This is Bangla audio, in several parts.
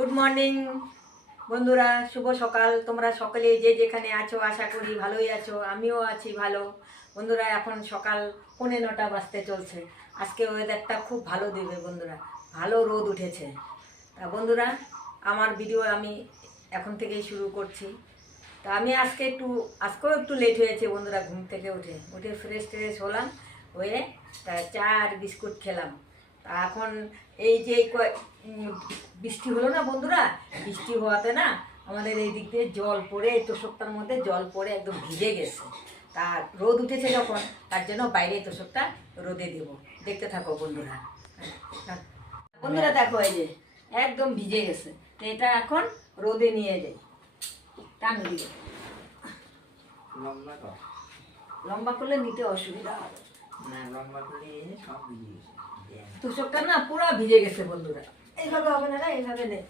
গুড মর্নিং বন্ধুরা, শুভ সকাল। তোমরা সকলে যে যেখানে আছো, আশা করি ভালোই আছো, আমিও আছি ভালো। বন্ধুরা, এখন সকাল পৌনে নটা বাজতে চলছে। আজকে ওয়েদারটা খুব ভালো দেবে বন্ধুরা, ভালো রোদ উঠেছে। তা বন্ধুরা, আমার ভিডিও আমি এখন থেকেই শুরু করছি। তা আমি আজকে একটু, আজকেও একটু লেট হয়েছে বন্ধুরা, ঘুম থেকে উঠে। উঠে ফ্রেশ ট্রেশ হলাম, হয়ে তা চা আর বিস্কুট খেলাম। তা এখন এই যে বৃষ্টি হলো না বন্ধুরা? বৃষ্টি হওয়াতে না আমাদের এই দিক দিয়ে জল পড়ে এই তোষকটার মধ্যে জল পড়ে একদম ভিজে গেছে। তা রোদ উঠেছে যখন তার জন্য বাইরে তোষকটা রোদে দেব। দেখতে থাকো বন্ধুরা। বন্ধুরা দেখো এই যে একদম ভিজে গেছে। তো এটা এখন রোদে নিয়ে যাই। টান দিয়ে লম্বা কর। করলে নিতে অসুবিধা হবে। তোষকটা না পুরো ভিজে গেছে বন্ধুরা। এইভাবে হবে না এইভাবে নে।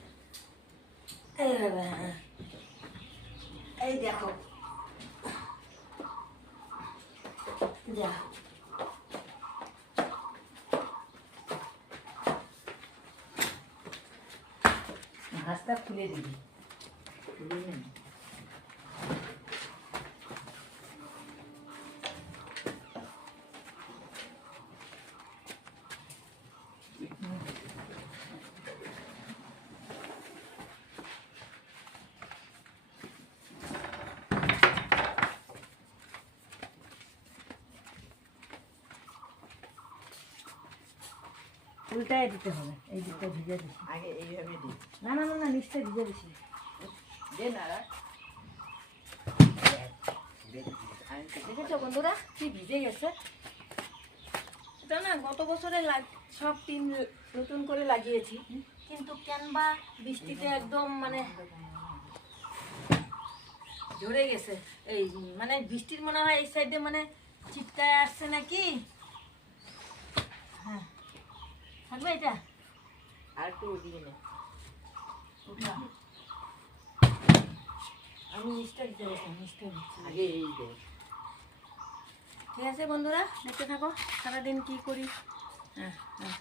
এইভাবে হ্যাঁ। এই দেখো। যা। ঘাসটা খুলে দিবি। খুলে নে। উল্টায় দিতে হবে। এই দিকটা ভিজে দিছি। আগে এইভাবে দিই। না না না না নিশ্চয় ভিজে দিছি। দে না দেখেছ বন্ধুরা? কি ভিজে গেছে? এটা না গত বছরে লাগ- সব টিন নতুন করে লাগিয়েছি। কিন্তু কেনবা বৃষ্টিতে একদম মানে ঝরে গেছে। এই মানে বৃষ্টির মনে হয় এই সাইডে মানে চিপটায় আসছে নাকি? থাকবে এটা? আর একটু ওদিকে নে। আমি মিস্টার দিতে মিস্টার আগে এই দে। ঠিক আছে বন্ধুরা দেখতে থাকো সারাদিন কি করি? হ্যাঁ, হ্যাঁ।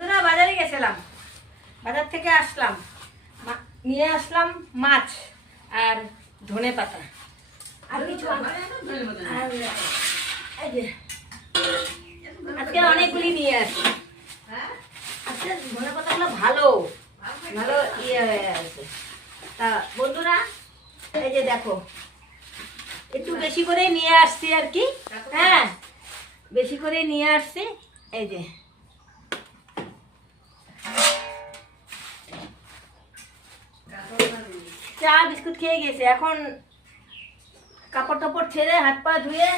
বন্ধুরা বাজারে গেছিলাম। বাজার থেকে আসলাম। নিয়ে আসলাম মাছ আর ধনে পাতা। আর কিছু আজকে অনেকগুলি নিয়ে আসছি আজকে ধনে পাতাগুলো ভালো। ভালো ইয়ে হয়ে আছে। তা বন্ধুরা, এই যে দেখো, একটু বেশি করে নিয়ে আসছি আর কি। হ্যাঁ বেশি করে নিয়ে আসছি। এই যে। চা বিস্কুট খেয়ে গেছে। এখন কাপড় টাপড় ছেড়ে হাত পা ধুয়ে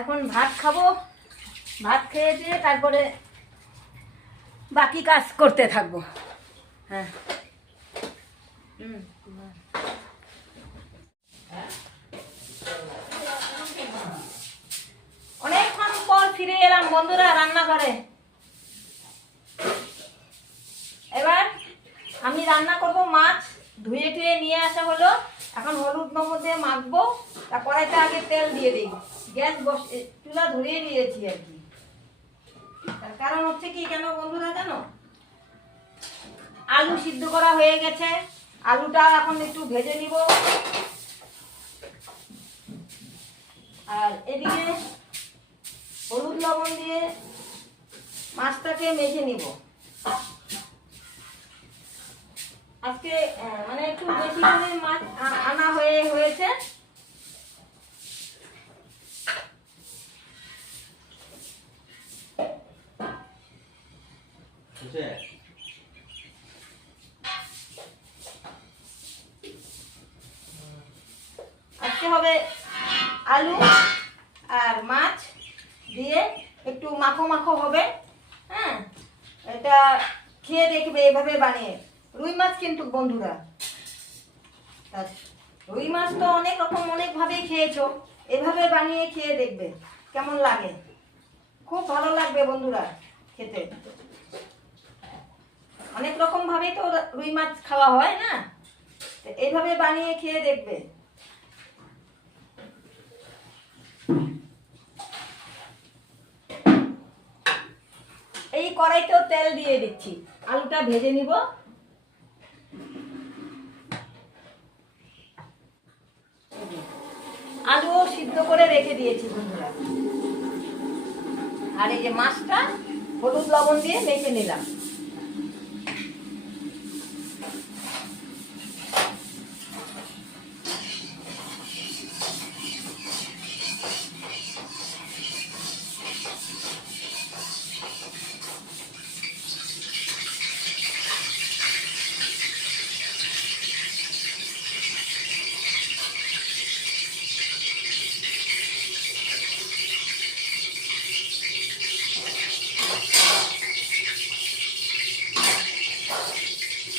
এখন ভাত খাব। ভাত খেয়ে দিয়ে তারপরে বাকি কাজ করতে থাকব। হ্যাঁ। অনেকক্ষণ পর ফিরে এলাম বন্ধুরা রান্নাঘরে। এবার আমি রান্না করব মাছ। ধুয়ে টুয়ে নিয়ে আসা হলো। এখন হলুদ নম্বর দিয়ে মাখবো। তা কড়াইতে আগে তেল দিয়ে দিই। গ্যাস বস চুলা ধরিয়ে দিয়েছি আর কি। কারণ হচ্ছে কি কেন বন্ধুরা জানো? আলু সিদ্ধ করা হয়ে গেছে। আলুটা এখন একটু ভেজে নিব। আর এদিকে হলুদ লবণ দিয়ে মাছটাকে মেখে নিব। আজকে মানে একটু বেশি মাছ আনা হয়ে, হয়েছে। আজকে হবে আলু আর মাছ দিয়ে একটু মাখো মাখো হবে হ্যাঁ? এটা খেয়ে দেখবে এভাবে বানিয়ে। রুই মাছ কিন্তু বন্ধুরা রুই মাছ তো অনেক রকম অনেকভাবেই খেয়েছো। এভাবে বানিয়ে খেয়ে দেখবে, কেমন লাগে? খুব ভালো লাগবে বন্ধুরা খেতে। অনেক রকমভাবেই তো রুই মাছ খাওয়া হয় না? তো এইভাবে বানিয়ে খেয়ে দেখবে। এই কড়াইতেও তেল দিয়ে দিচ্ছি। আলুটা ভেজে নিব। আলু সিদ্ধ করে রেখে দিয়েছি বন্ধুরা। আর এই যে মাছটা, হলুদ লবণ দিয়ে মেখে নিলাম।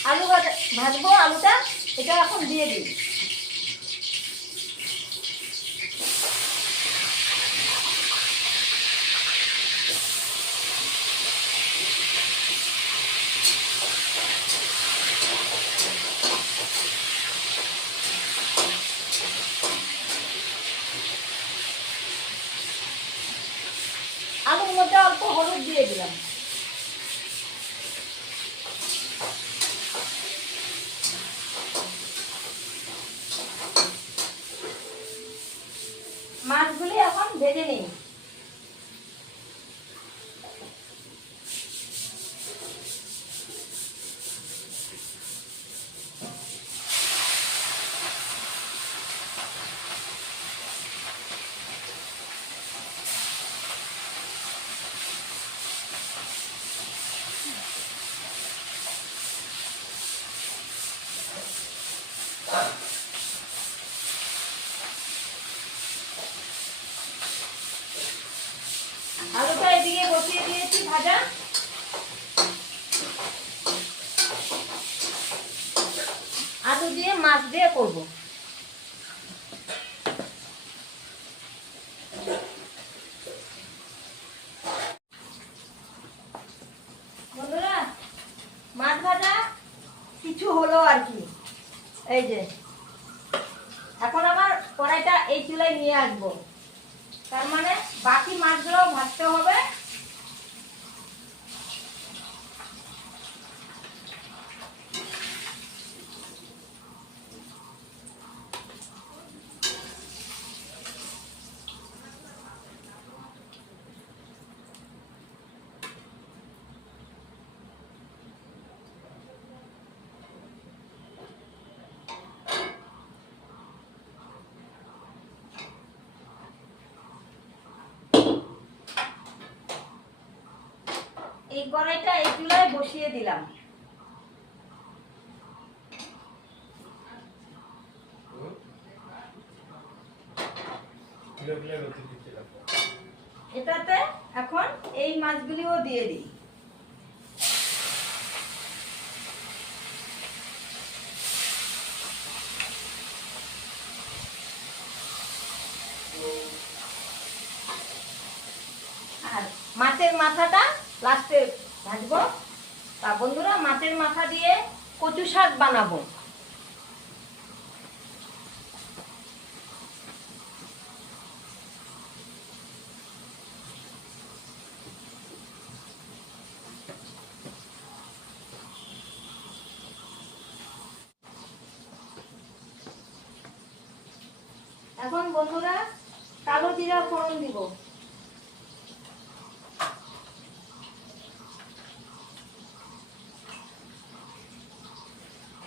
আলু ভাজা ভাজবো আলুটা এটা এখন দিয়ে দিই আলুর মধ্যে অল্প হলুদ দিয়ে দিলাম মাছগুলি এখন ভেজে নিই আলুটা এদিকে বসিয়ে দিয়েছি ভাজা আলু দিয়ে মাছ দিয়ে করব বন্ধুরা মাছ ভাজা কিছু হলো আর কি এই যে এখন আমার কড়াইটা এই চুলায় নিয়ে আসব তার মানে বাকি মাছগুলো ভাজতে হবে। কড়াইটা এই চুলায় বসিয়ে দিলাম। এটাতে এখন এই মাছগুলিও দিয়ে দিই। আর মাছের মাথাটা লাস্টে ভাজবো। তা বন্ধুরা মাছের মাথা দিয়ে কচু শাক বানাবো এখন বন্ধুরা কালো জিরা ফোড়ন দিব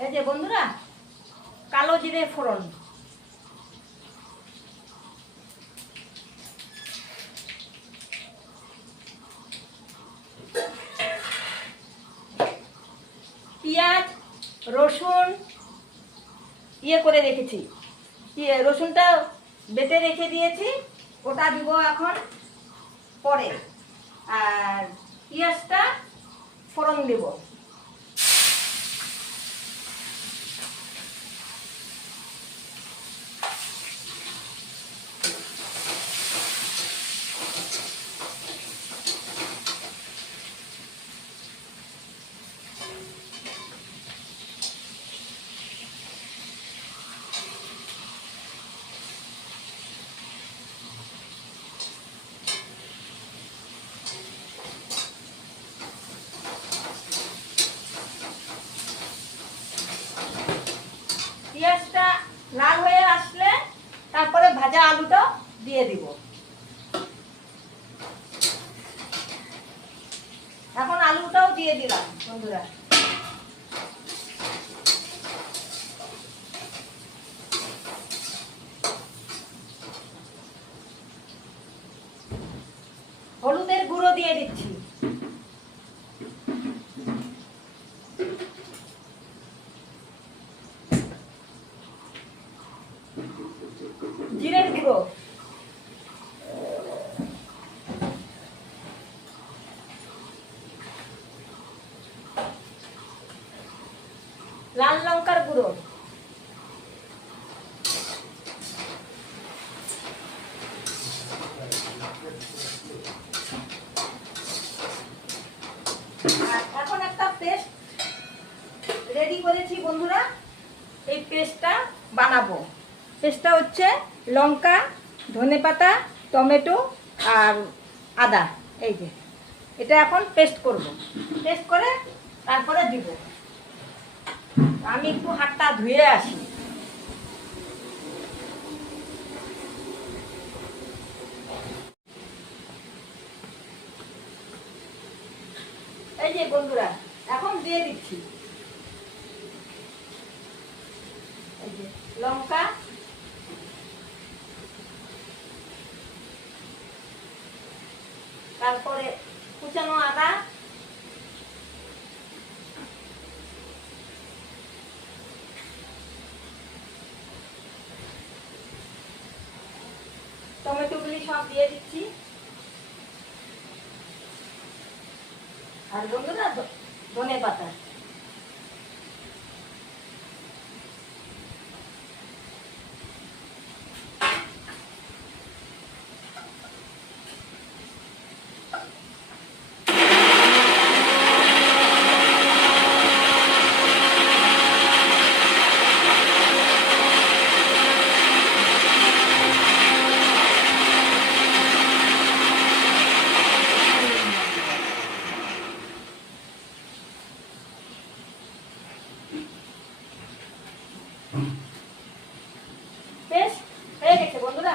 এই যে বন্ধুরা, কালো জিরে ফোড়ন। পেঁয়াজ, রসুন ইয়ে করে রেখেছি। ইয়ে রসুনটা বেটে রেখে দিয়েছি, ওটা দিব এখন পরে। আর পেঁয়াজটা ফোড়ন দেব পেঁয়াজটা লাল হয়ে আসলে তারপরে ভাজা আলুটা দিয়ে দিব এখন আলুটাও দিয়ে দিলাম বন্ধুরা হলুদের গুঁড়ো দিয়ে দিচ্ছি জিরের গুঁড়ো লাল লঙ্কার এখন একটা পেস্ট রেডি করেছি বন্ধুরা। এই পেস্টটা বানাবো। পেস্টটা হচ্ছে লঙ্কা ধনেপাতা টমেটো আর আদা। এই যে, এটা এখন পেস্ট করব। পেস্ট করে তারপরে দিব। আমি একটু হাতটা ধুয়ে আসি। এই যে বন্ধুরা এখন দিয়ে দিচ্ছি। লঙ্কা। তারপরে কুচানো আদা টমেটোগুলি সব দিয়ে দিচ্ছি আর বন্ধুরা ধ- ধনে পাতা বেশ হয়ে গেছে বন্ধুরা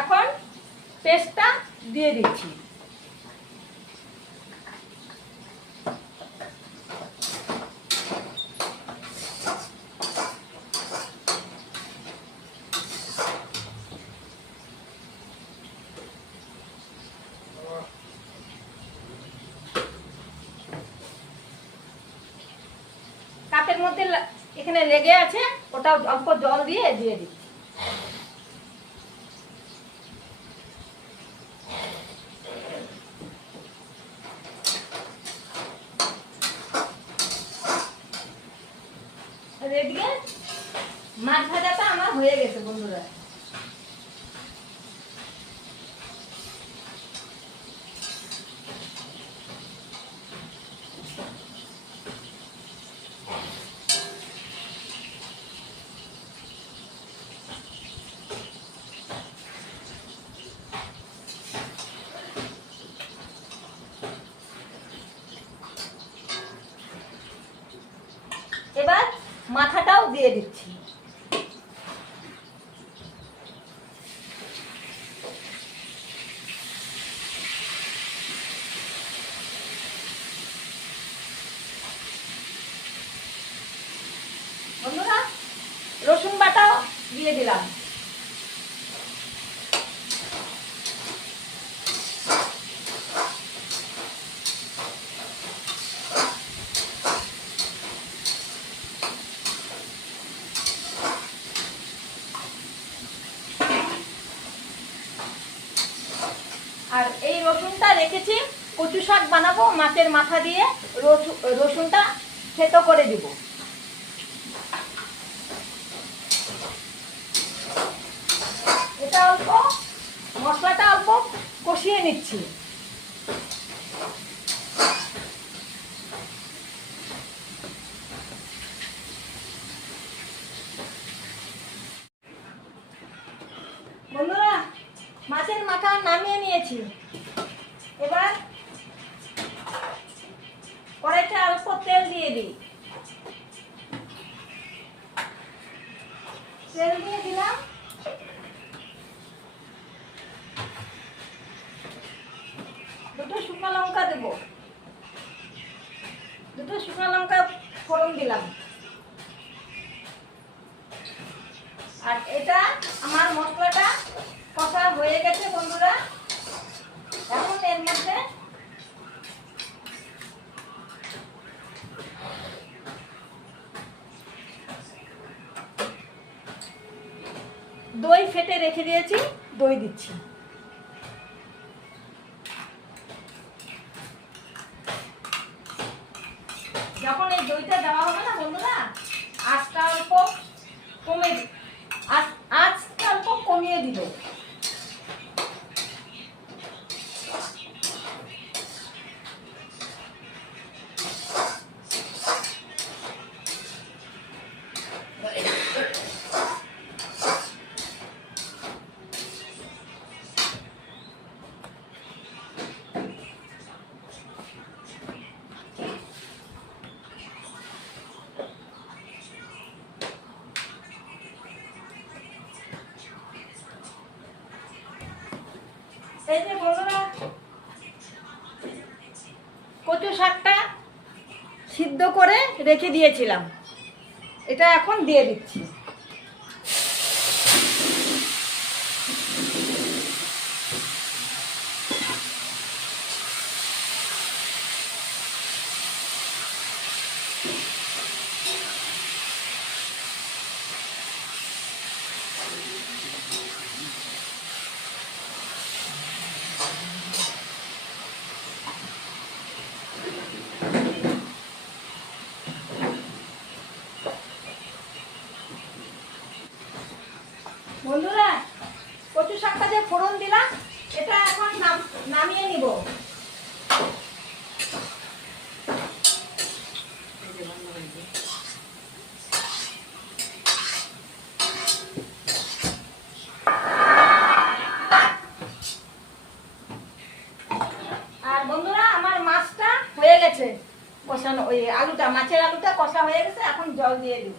এখন পেস্টটা দিয়ে দিচ্ছি। কাপের মধ্যে এখানে লেগে আছে, ওটা অল্প জল দিয়ে দিয়ে দিচ্ছি আর এদিকে মাছ ভাজাটা আমার হয়ে গেছে বন্ধুরা। রেখেছি কচু শাক বানাবো মাছের মাথা দিয়ে রসুনটা থেতো করে দেবো। baby. ফেটে রেখে দিয়েছি দই দিচ্ছি। দিয়েছিলাম। এটা এখন দিয়ে দিচ্ছি। হয়ে গেছে। কষানো ওই আলুটা মাছের আলুটা কষা হয়ে গেছে এখন জল দিয়ে দিই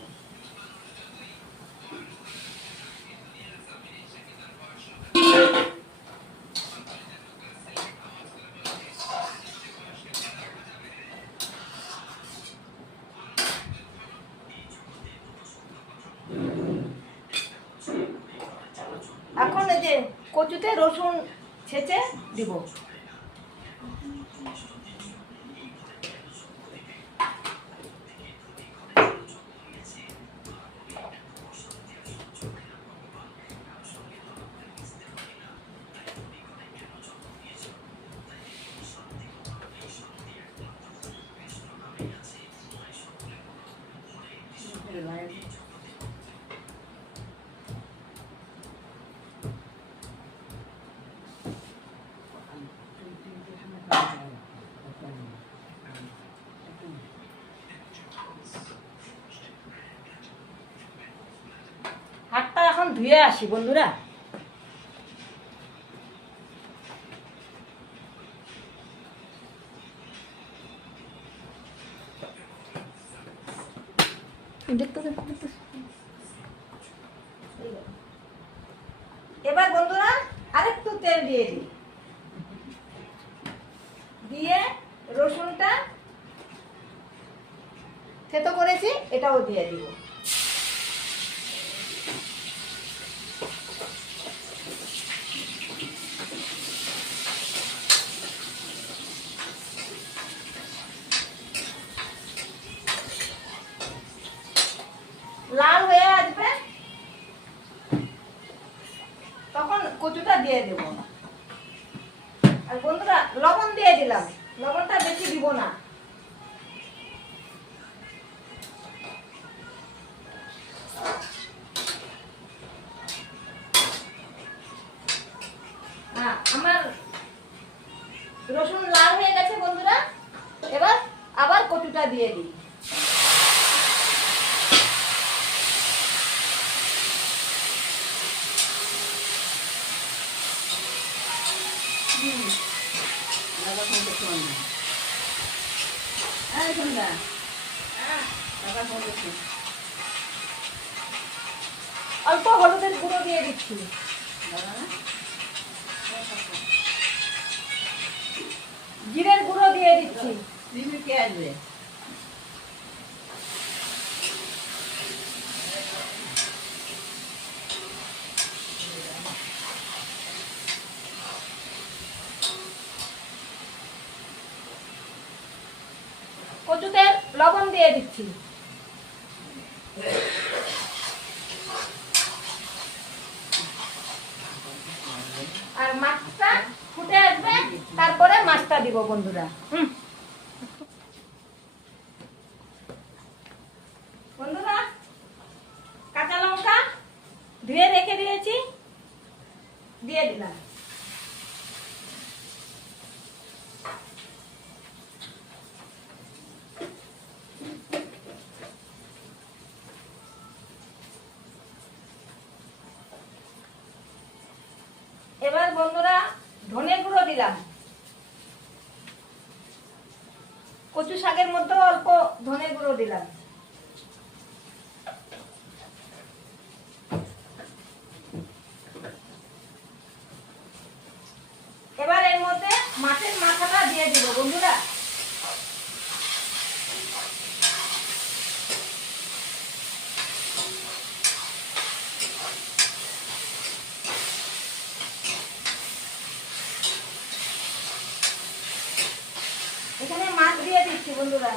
lion. হাতটা এখন ধুয়ে আসি বন্ধুরা डेयरी को। অল্প হলুদের গুঁড়ো দিয়ে দিচ্ছি। জিরের গুঁড়ো দিয়ে দিচ্ছি। আসবে কচুতে লবণ দিয়ে আর মাছটা ফুটে আসবে তারপরে মাছটা দিব বন্ধুরা হুম। বন্ধুরা কাঁচা লঙ্কা ধুয়ে রেখে দিয়েছি দিয়ে দিলাম এবার বন্ধুরা ধনে গুঁড়ো দিলাম কচু শাকের মধ্যেও অল্প ধনে গুঁড়ো দিলাম এবার এর মধ্যে মাছের মাথাটা দিয়ে দিব বন্ধুরা এখানে মাছ দিয়ে দিচ্ছি বন্ধুরা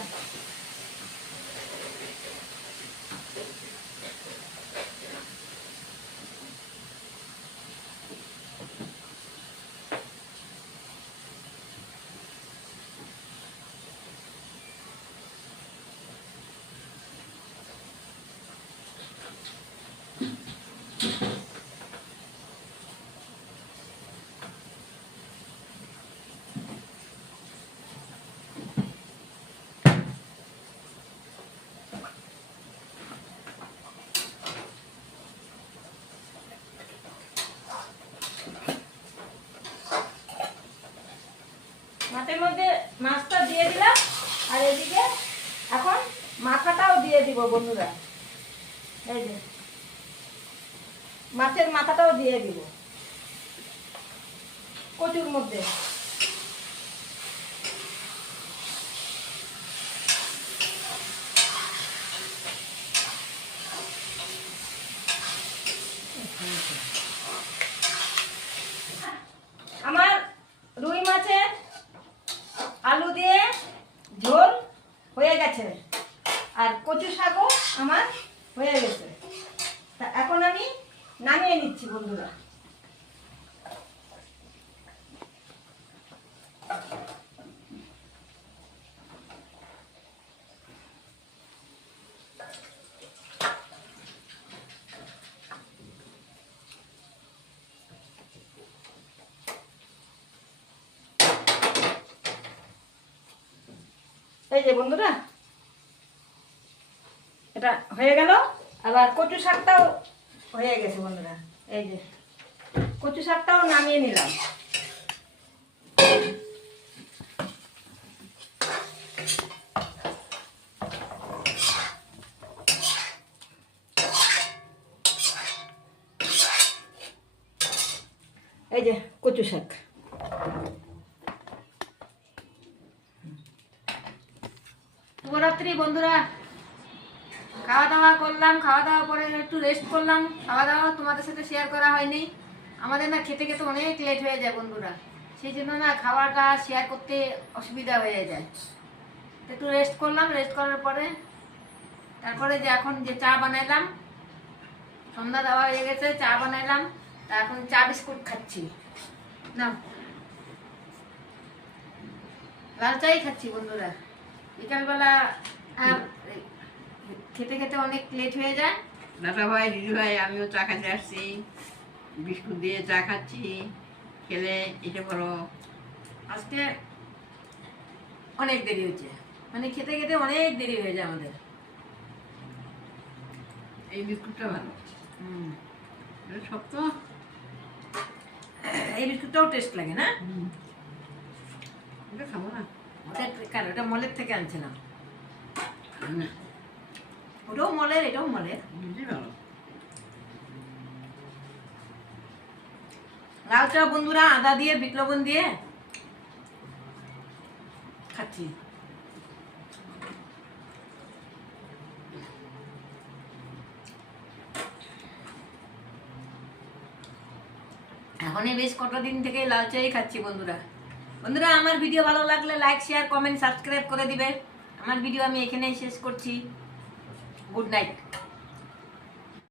মাছের মধ্যে মাছটা দিয়ে দিলাম। আর এদিকে এখন মাথাটাও দিয়ে দিব বন্ধুরা। এই যে। মাছের মাথাটাও দিয়ে দিব। কচুর মধ্যে আমার রুই মাছের আলু দিয়ে ঝোল হয়ে গেছে আর কচু শাকও আমার হয়ে গেছে তা এখন আমি নামিয়ে নিচ্ছি বন্ধুরা এই যে বন্ধুরা, এটা হয়ে গেল। আবার কচু শাকটাও হয়ে গেছে বন্ধুরা, এই যে। কচু শাকটাও নামিয়ে নিলাম এই যে কচু শাক শুভরাত্রি বন্ধুরা। খাওয়া দাওয়া করলাম খাওয়া দাওয়া করে একটু রেস্ট করলাম। খাওয়া দাওয়া তোমাদের সাথে শেয়ার করা হয়নি। আমাদের না খেতে খেতে অনেক লেট হয়ে যায় বন্ধুরা। সেই জন্য না খাওয়াটা শেয়ার করতে অসুবিধা হয়ে যায়। একটু রেস্ট করলাম রেস্ট করার পরে তারপরে যে এখন যে চা বানাইলাম, সন্ধ্যা দেওয়া হয়ে গেছে, চা বানাইলাম। তা এখন চা বিস্কুট খাচ্ছি। না লাল চাই খাচ্ছি বন্ধুরা। বিকালবেলা আর খেতে খেতে অনেক লেট হয়ে যায়। দাদা ভাই দিদি ভাই আমিও চা খাইতে আসছি। বিস্কুট দিয়ে চা খাচ্ছি। খেলে এটা বলো আজকে অনেক দেরি হচ্ছে। মানে খেতে খেতে অনেক দেরি হয়ে যায় আমাদের। এই বিস্কুটটা ভালো। হুম। শক্ত। এই বিস্কুটটাও টেস্ট লাগে না? এটা খাব না। ওটা কার ওটা মলের থেকে আনছিলাম ওটাও মলের এটাও মলের। লাল চা বন্ধুরা আদা দিয়ে বিট লবণ দিয়ে খাচ্ছি। এখনই বেশ কটা দিন থেকে লাল চাই খাচ্ছি বন্ধুরা। বন্ধুরা, আমার ভিডিও ভালো লাগলে লাইক শেয়ার কমেন্ট সাবস্ক্রাইব করে দিবে। আমার ভিডিও আমি এখানেই শেষ করছি। Good night